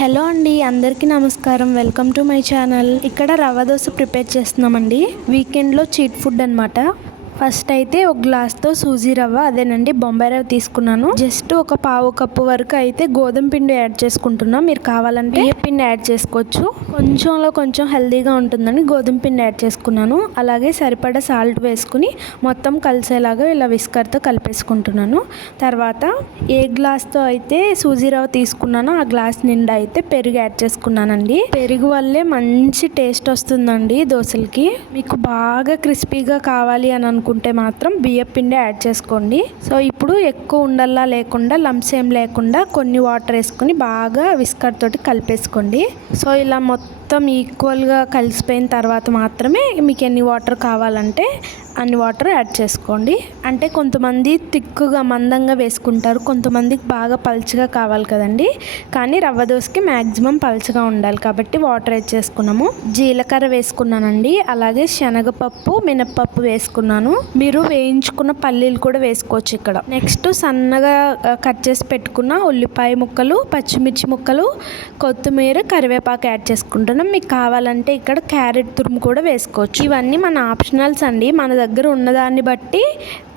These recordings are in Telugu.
హలో అండి, అందరికీ నమస్కారం. Welcome to my channel. ఇక్కడ రవ్వ దోశ ప్రిపేర్ చేస్తున్నామండి. వీకెండ్లో చీట్ ఫుడ్ అనమాట. ఫస్ట్ అయితే ఒక గ్లాస్తో సూజీ రవ్వ, అదేనండి బొంబాయి రవ్వ తీసుకున్నాను. జస్ట్ ఒక పావు కప్పు వరకు అయితే గోధుమ పిండి యాడ్ చేసుకుంటున్నాం. మీరు కావాలంటే బియ్య పిండి యాడ్ చేసుకోవచ్చు. కొంచెం హెల్దీగా ఉంటుందని గోధుమ పిండి యాడ్ చేసుకున్నాను. అలాగే సరిపడా సాల్ట్ వేసుకుని మొత్తం కలిసేలాగా ఇలా విస్కర్తో కలిపేసుకుంటున్నాను. తర్వాత ఏ గ్లాస్తో అయితే సూజీ రవ్వ తీసుకున్నానో ఆ గ్లాస్ నిండా అయితే పెరుగు యాడ్ చేసుకున్నానండి. పెరుగు వల్లే మంచి టేస్ట్ వస్తుందండి దోశలకి. మీకు బాగా క్రిస్పీగా కావాలి అని అనుకుంటే మాత్రం బియ్య పిండి యాడ్ చేసుకోండి. సో ఇప్పుడు ఎక్కువ ఉండల్లా లేకుండా, లంప్స్ ఏం లేకుండా కొన్ని వాటర్ వేసుకొని బాగా విస్కర్ తోటి కలిపేసుకోండి. సో ఇలా మొత్తం ఈక్వల్గా కలిసిపోయిన తర్వాత మాత్రమే మీకు ఎన్ని వాటర్ కావాలంటే అన్ని వాటర్ యాడ్ చేసుకోండి. అంటే కొంతమంది తిక్కుగా మందంగా వేసుకుంటారు, కొంతమందికి బాగా పల్చగా కావాలి కదండి. కానీ రవ్వ దోశకి మ్యాక్సిమం పల్చగా ఉండాలి కాబట్టి వాటర్ యాడ్ చేసుకున్నాము. జీలకర్ర వేసుకున్నానండి, అలాగే శనగపప్పు, మినప్పప్పు వేసుకున్నాను. మీరు వేయించుకున్న పల్లీలు కూడా వేసుకోవచ్చు ఇక్కడ. నెక్స్ట్ సన్నగా కట్ చేసి పెట్టుకున్న ఉల్లిపాయ ముక్కలు, పచ్చిమిర్చి ముక్కలు, కొత్తిమీర, కరివేపాకు యాడ్ చేసుకుంటున్నాం. మీకు కావాలంటే ఇక్కడ క్యారెట్ తురుము కూడా వేసుకోవచ్చు. ఇవన్నీ మన ఆప్షనల్స్ అండి. మన దగ్గర ఉన్నదాన్ని బట్టి,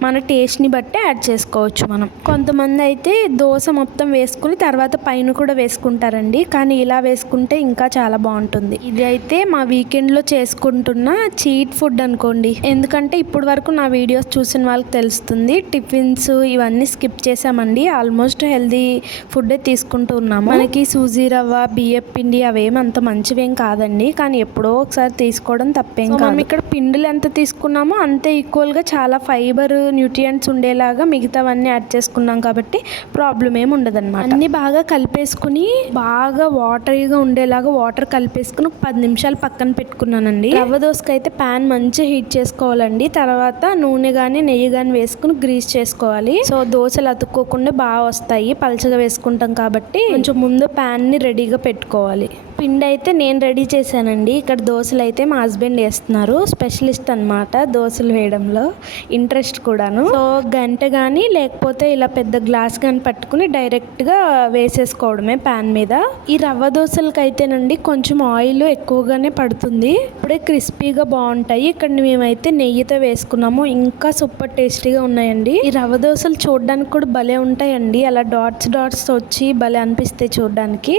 మన టేస్ట్ని బట్టి యాడ్ చేసుకోవచ్చు మనం. కొంతమంది అయితే దోశ మొత్తం వేసుకుని తర్వాత పైన కూడా వేసుకుంటారండి, కానీ ఇలా వేసుకుంటే ఇంకా చాలా బాగుంటుంది. ఇది అయితే మా వీకెండ్లో చేసుకుంటున్న చీట్ ఫుడ్ అనుకోండి. ఎందుకంటే ఇప్పటి వరకు నా వీడియోస్ చూసిన వాళ్ళకి తెలుస్తుంది, టిఫిన్స్ ఇవన్నీ స్కిప్ చేసామండి. ఆల్మోస్ట్ హెల్దీ ఫుడ్ తీసుకుంటూ ఉన్నాము. మనకి సూజీ రవ్వ, బియ్యం పిండి అవేమి అంత మంచివేం కాదండి, కానీ ఎప్పుడో ఒకసారి తీసుకోవడం తప్పేం కాదు. మనం ఇక్కడ పిండిలు ఎంత తీసుకున్నామో అంతే ఈక్వల్గా చాలా ఫైబర్, న్యూట్రియంట్స్ ఉండేలాగా మిగతావన్నీ యాడ్ చేసుకున్నాం కాబట్టి ప్రాబ్లం ఏమి ఉండదన్నమాట. అన్ని బాగా కలిపేసుకుని బాగా వాటరీగా ఉండేలాగా వాటర్ కలిపేసుకుని 10 నిమిషాలు పక్కన పెట్టుకున్నానండి. రవ్వ దోశకి అయితే ప్యాన్ మంచిగా హీట్ చేసుకోవాలండి. తర్వాత నూనె కానీ నెయ్యి కానీ వేసుకుని గ్రీస్ చేసుకోవాలి. సో దోశలు అతుక్కోకుండా బాగా వస్తాయి, పలచగా వేసుకుంటాం కాబట్టి కొంచెం ముందు ప్యాన్ని రెడీగా పెట్టుకోవాలి. పిండి అయితే నేను రెడీ చేశానండి. ఇక్కడ దోశలు అయితే మా హస్బెండ్ వేస్తున్నారు. స్పెషలిస్ట్ అనమాట దోశలు వేయడంలో, ఇంట్రెస్ట్ కూడాను. సో గంట కానీ లేకపోతే ఇలా పెద్ద గ్లాస్ కానీ పట్టుకుని డైరెక్ట్గా వేసేసుకోవడమే ప్యాన్ మీద. ఈ రవ్వ దోశలకి అయితేనండి కొంచెం ఆయిల్ ఎక్కువగానే పడుతుంది, ఇప్పుడే క్రిస్పీగా బాగుంటాయి. ఇక్కడ మేమైతే నెయ్యితో వేసుకున్నాము, ఇంకా సూపర్ టేస్టీగా ఉన్నాయండి. ఈ రవ్వ దోశలు చూడడానికి కూడా భలే ఉంటాయండి, అలా డాట్స్ వచ్చి భలే అనిపిస్తాయి చూడడానికి.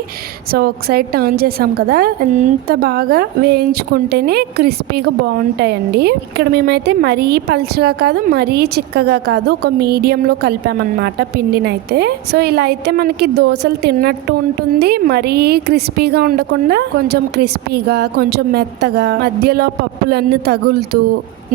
సో ఒక సైడ్ టర్న్ చేసాం కదా, ఎంత బాగా వేయించుకుంటేనే క్రిస్పీగా బాగుంటాయండి. ఇక్కడ మేమైతే మరీ పల్చగా కాదు, మరీ చిక్కగా కాదు, ఒక మీడియంలో కలిపామన్నమాట పిండిని అయితే. సో ఇలా అయితే మనకి దోశలు తిన్నట్టు ఉంటుంది, మరీ క్రిస్పీగా ఉండకుండా కొంచెం క్రిస్పీగా, కొంచెం మెత్తగా, మధ్యలో పప్పులన్నీ తగులుతూ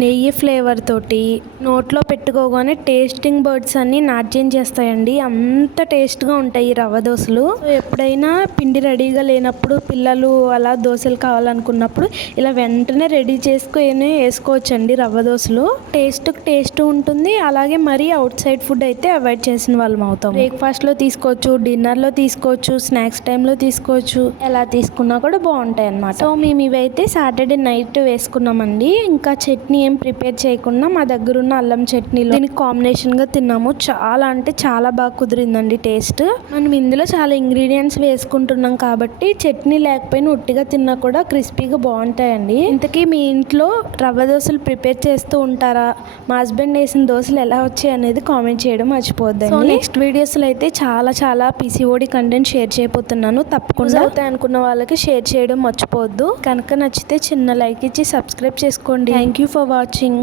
నెయ్యి ఫ్లేవర్ తోటి నోట్లో పెట్టుకోగానే టేస్టింగ్ బర్డ్స్ అన్ని నాట్యం చేస్తాయండి. అంత టేస్ట్గా ఉంటాయి ఈ రవ్వ దోశలు. ఎప్పుడైనా పిండి రెడీగా లేనప్పుడు, పిల్లలు అలా దోశలు కావాలనుకున్నప్పుడు ఇలా వెంటనే రెడీ చేసుకొని వేసుకోవచ్చండి రవ్వ దోశలు. టేస్ట్ ఉంటుంది. అలాగే మరీ అవుట్ సైడ్ ఫుడ్ అయితే అవాయిడ్ చేసిన వాళ్ళం అవుతాం. బ్రేక్ఫాస్ట్లో తీసుకోవచ్చు, డిన్నర్లో తీసుకోవచ్చు, స్నాక్స్ టైంలో తీసుకోవచ్చు, ఎలా తీసుకున్నా కూడా బాగుంటాయి అన్నమాట. సో మేము ఇవైతే సాటర్డే నైట్ వేసుకున్నామండి. ఇంకా చట్నీ ఏం ప్రిపేర్ చేయకుండా మా దగ్గర ఉన్న అల్లం చట్నీలో దీనికి కాంబినేషన్గా తిన్నాము. చాలా అంటే చాలా బాగా కుదిరిందండి టేస్ట్. మనం ఇందులో చాలా ఇంగ్రీడియంట్స్ వేసుకుంటున్నాం కాబట్టి చట్నీ లేకపోయినా ఉట్టిగా తిన్నా కూడా క్రిస్పీగా బాగుంటాయండి. ఇంతకీ మీ ఇంట్లో రవ్వ దోశలు ప్రిపేర్ చేస్తూ ఉంటారా? మా హస్బెండ్ వేసిన దోశలు ఎలా వచ్చాయి అనేది కామెంట్ చేయడం మర్చిపోద్దండి. సో నెక్స్ట్ వీడియోస్లో అయితే చాలా పీసీఓడి కంటెంట్ షేర్ చేయబోతున్నాను. తప్పకుండా అవుతాయి అనుకున్న వాళ్ళకి షేర్ చేయడం మర్చిపోవద్దు. కనుక నచ్చితే చిన్న లైక్ ఇచ్చి సబ్స్క్రైబ్ చేసుకోండి. Thank you for watching.